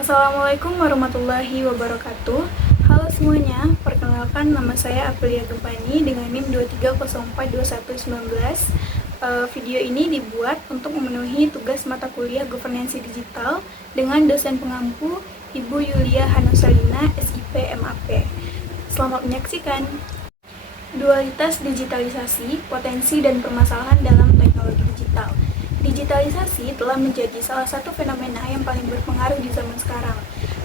Assalamualaikum warahmatullahi wabarakatuh. Halo semuanya, perkenalkan nama saya Aprilia Gempani dengan NIM 23042119. Video ini dibuat untuk memenuhi tugas mata kuliah Governance Digital dengan dosen pengampu Ibu Yulia Hanusalina, SIP MAP. Selamat menyaksikan. Dualitas digitalisasi, potensi dan permasalahan dalam teknologi digital. Digitalisasi telah menjadi salah satu fenomena yang paling berpengaruh di zaman sekarang.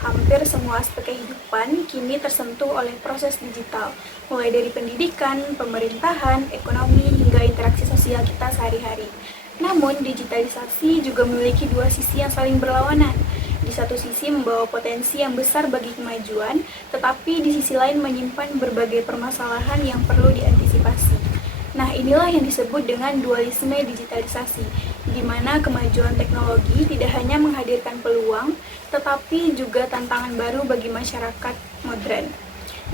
Hampir semua aspek kehidupan kini tersentuh oleh proses digital, mulai dari pendidikan, pemerintahan, ekonomi, hingga interaksi sosial kita sehari-hari. Namun, digitalisasi juga memiliki dua sisi yang saling berlawanan. Di satu sisi membawa potensi yang besar bagi kemajuan, tetapi di sisi lain menyimpan berbagai permasalahan yang perlu diantisipasi. Nah, inilah yang disebut dengan dualisme digitalisasi, di mana kemajuan teknologi tidak hanya menghadirkan peluang, tetapi juga tantangan baru bagi masyarakat modern.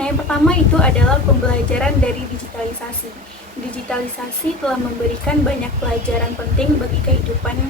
Nah, yang pertama itu adalah pembelajaran dari digitalisasi. Digitalisasi telah memberikan banyak pelajaran penting bagi kehidupan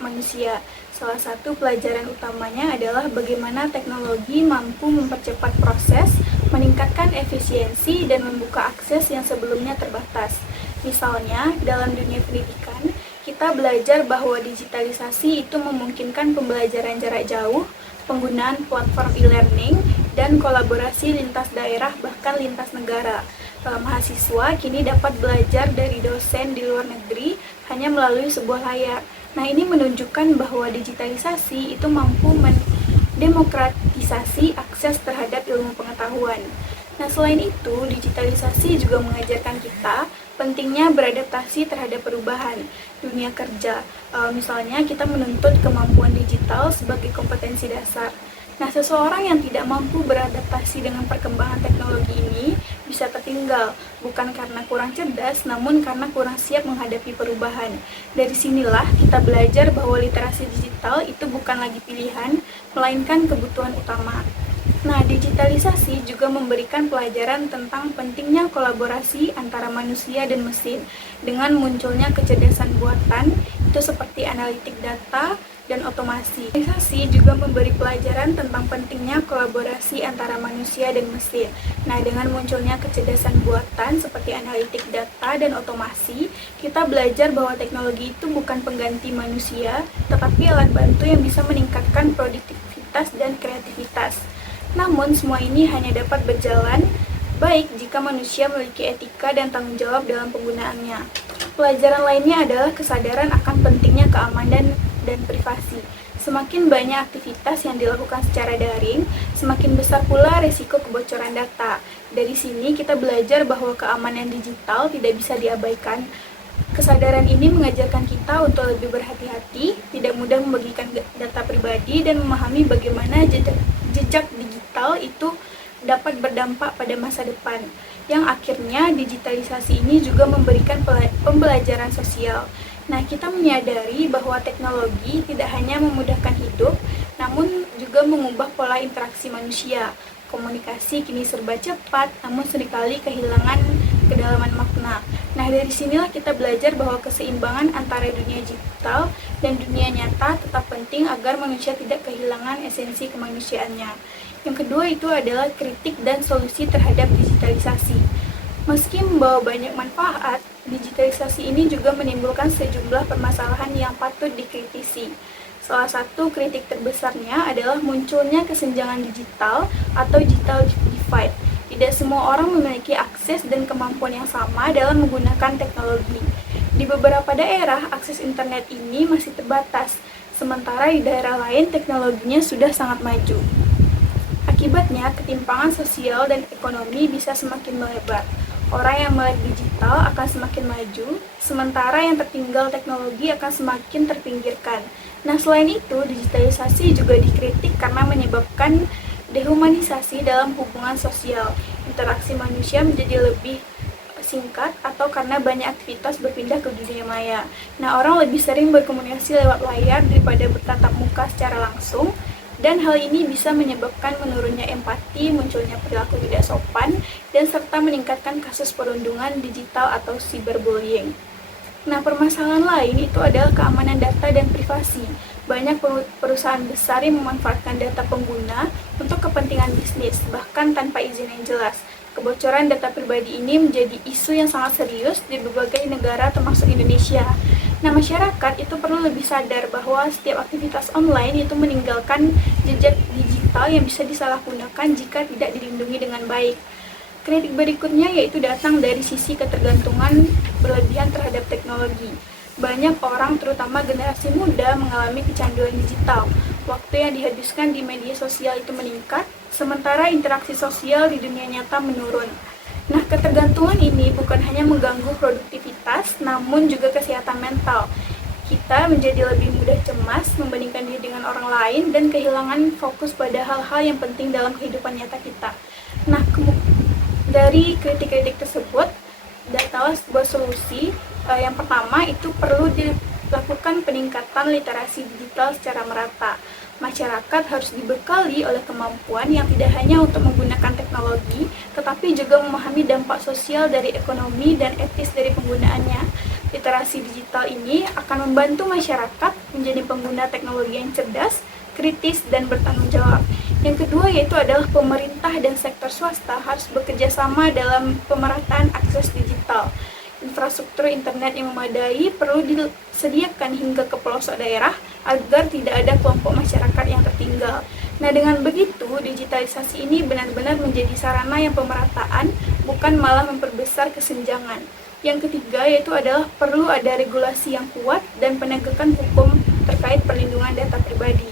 manusia. Salah satu pelajaran utamanya adalah bagaimana teknologi mampu mempercepat proses, meningkatkan efisiensi, dan membuka akses yang sebelumnya terbatas. Misalnya, dalam dunia pendidikan, kita belajar bahwa digitalisasi itu memungkinkan pembelajaran jarak jauh, penggunaan platform e-learning, dan kolaborasi lintas daerah bahkan lintas negara. Mahasiswa kini dapat belajar dari dosen di luar negeri hanya melalui sebuah layar. Nah, ini menunjukkan bahwa digitalisasi itu mampu mendemokratisasi akses terhadap ilmu pengetahuan. Nah, selain itu, digitalisasi juga mengajarkan kita pentingnya beradaptasi terhadap perubahan dunia kerja. Misalnya, kita menuntut kemampuan digital sebagai kompetensi dasar. Nah, seseorang yang tidak mampu beradaptasi dengan perkembangan teknologi ini bisa tertinggal, bukan karena kurang cerdas, namun karena kurang siap menghadapi perubahan. Dari sinilah kita belajar bahwa literasi digital itu bukan lagi pilihan, melainkan kebutuhan utama. Nah, digitalisasi juga memberikan pelajaran tentang pentingnya kolaborasi antara manusia dan mesin. Dengan munculnya kecerdasan buatan, itu seperti analitik data dan otomasi. Digitalisasi juga memberi pelajaran tentang pentingnya kolaborasi antara manusia dan mesin. Nah, dengan munculnya kecerdasan buatan seperti analitik data dan otomasi, kita belajar bahwa teknologi itu bukan pengganti manusia, tetapi alat bantu yang bisa meningkatkan produktivitas dan kreativitas. Namun, semua ini hanya dapat berjalan baik jika manusia memiliki etika dan tanggung jawab dalam penggunaannya. Pelajaran lainnya adalah kesadaran akan pentingnya keamanan dan privasi. Semakin banyak aktivitas yang dilakukan secara daring, semakin besar pula risiko kebocoran data. Dari sini kita belajar bahwa keamanan digital tidak bisa diabaikan. Kesadaran ini mengajarkan kita untuk lebih berhati-hati, tidak mudah membagikan data pribadi, dan memahami bagaimana jejak digital itu dapat berdampak pada masa depan. Yang akhirnya digitalisasi ini juga memberikan pembelajaran sosial. Nah, kita menyadari bahwa teknologi tidak hanya memudahkan hidup, namun juga mengubah pola interaksi manusia. Komunikasi kini serba cepat, namun seringkali kehilangan kedalaman makna. Nah, dari sinilah kita belajar bahwa keseimbangan antara dunia digital dan dunia nyata tetap penting agar manusia tidak kehilangan esensi kemanusiaannya. Yang kedua itu adalah kritik dan solusi terhadap digitalisasi. Meski membawa banyak manfaat, digitalisasi ini juga menimbulkan sejumlah permasalahan yang patut dikritisi. Salah satu kritik terbesarnya adalah munculnya kesenjangan digital atau digital divide. Tidak semua orang memiliki akses dan kemampuan yang sama dalam menggunakan teknologi. Di beberapa daerah, akses internet ini masih terbatas, sementara di daerah lain teknologinya sudah sangat maju. Akibatnya, ketimpangan sosial dan ekonomi bisa semakin melebar. Orang yang melek digital akan semakin maju, sementara yang tertinggal teknologi akan semakin terpinggirkan. Nah, selain itu, digitalisasi juga dikritik karena menyebabkan dehumanisasi dalam hubungan sosial. Interaksi manusia menjadi lebih singkat atau karena banyak aktivitas berpindah ke dunia maya. Nah, orang lebih sering berkomunikasi lewat layar daripada bertatap muka secara langsung. Dan hal ini bisa menyebabkan menurunnya empati, munculnya perilaku tidak sopan, dan serta meningkatkan kasus perundungan digital atau cyberbullying. Nah, permasalahan lain itu adalah keamanan data dan privasi. Banyak perusahaan besar yang memanfaatkan data pengguna untuk kepentingan bisnis, bahkan tanpa izin yang jelas. Kebocoran data pribadi ini menjadi isu yang sangat serius di berbagai negara termasuk Indonesia. Nah, masyarakat itu perlu lebih sadar bahwa setiap aktivitas online itu meninggalkan jejak digital yang bisa disalahgunakan jika tidak dilindungi dengan baik. Kritik berikutnya yaitu datang dari sisi ketergantungan berlebihan terhadap teknologi. Banyak orang, terutama generasi muda, mengalami kecanduan digital. Waktu yang dihabiskan di media sosial itu meningkat, sementara interaksi sosial di dunia nyata menurun. Nah, ketergantungan ini bukan hanya mengganggu produktivitas, namun juga kesehatan mental. Kita menjadi lebih mudah cemas, membandingkan diri dengan orang lain, dan kehilangan fokus pada hal-hal yang penting dalam kehidupan nyata kita. Nah, dari kritik-kritik tersebut, datanglah sebuah solusi. Yang pertama itu perlu dilakukan peningkatan literasi digital secara merata. Masyarakat harus dibekali oleh kemampuan yang tidak hanya untuk menggunakan teknologi, tetapi juga memahami dampak sosial dari ekonomi dan etis dari penggunaannya. Literasi digital ini akan membantu masyarakat menjadi pengguna teknologi yang cerdas, kritis, dan bertanggung jawab. Yang kedua yaitu adalah pemerintah dan sektor swasta harus bekerja sama dalam pemerataan akses digital. Infrastruktur internet yang memadai perlu disediakan hingga ke pelosok daerah agar tidak ada kelompok masyarakat yang tertinggal. Nah, dengan begitu, digitalisasi ini benar-benar menjadi sarana yang pemerataan, bukan malah memperbesar kesenjangan. Yang ketiga yaitu adalah perlu ada regulasi yang kuat dan penegakan hukum terkait perlindungan data pribadi.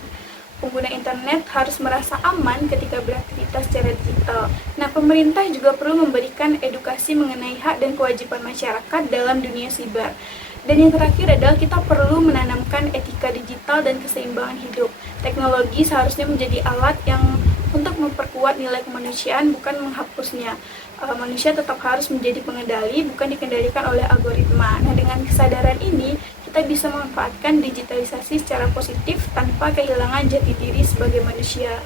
Pengguna internet harus merasa aman ketika beraktivitas secara digital. Nah, pemerintah juga perlu memberikan edukasi mengenai hak dan kewajiban masyarakat dalam dunia siber. Dan yang terakhir adalah kita perlu menanamkan etika digital dan keseimbangan hidup. Teknologi seharusnya menjadi alat yang untuk memperkuat nilai kemanusiaan, bukan menghapusnya. Manusia tetap harus menjadi pengendali, bukan dikendalikan oleh algoritma. Nah, dengan kesadaran ini, kita bisa memanfaatkan digitalisasi secara positif tanpa kehilangan jati diri sebagai manusia.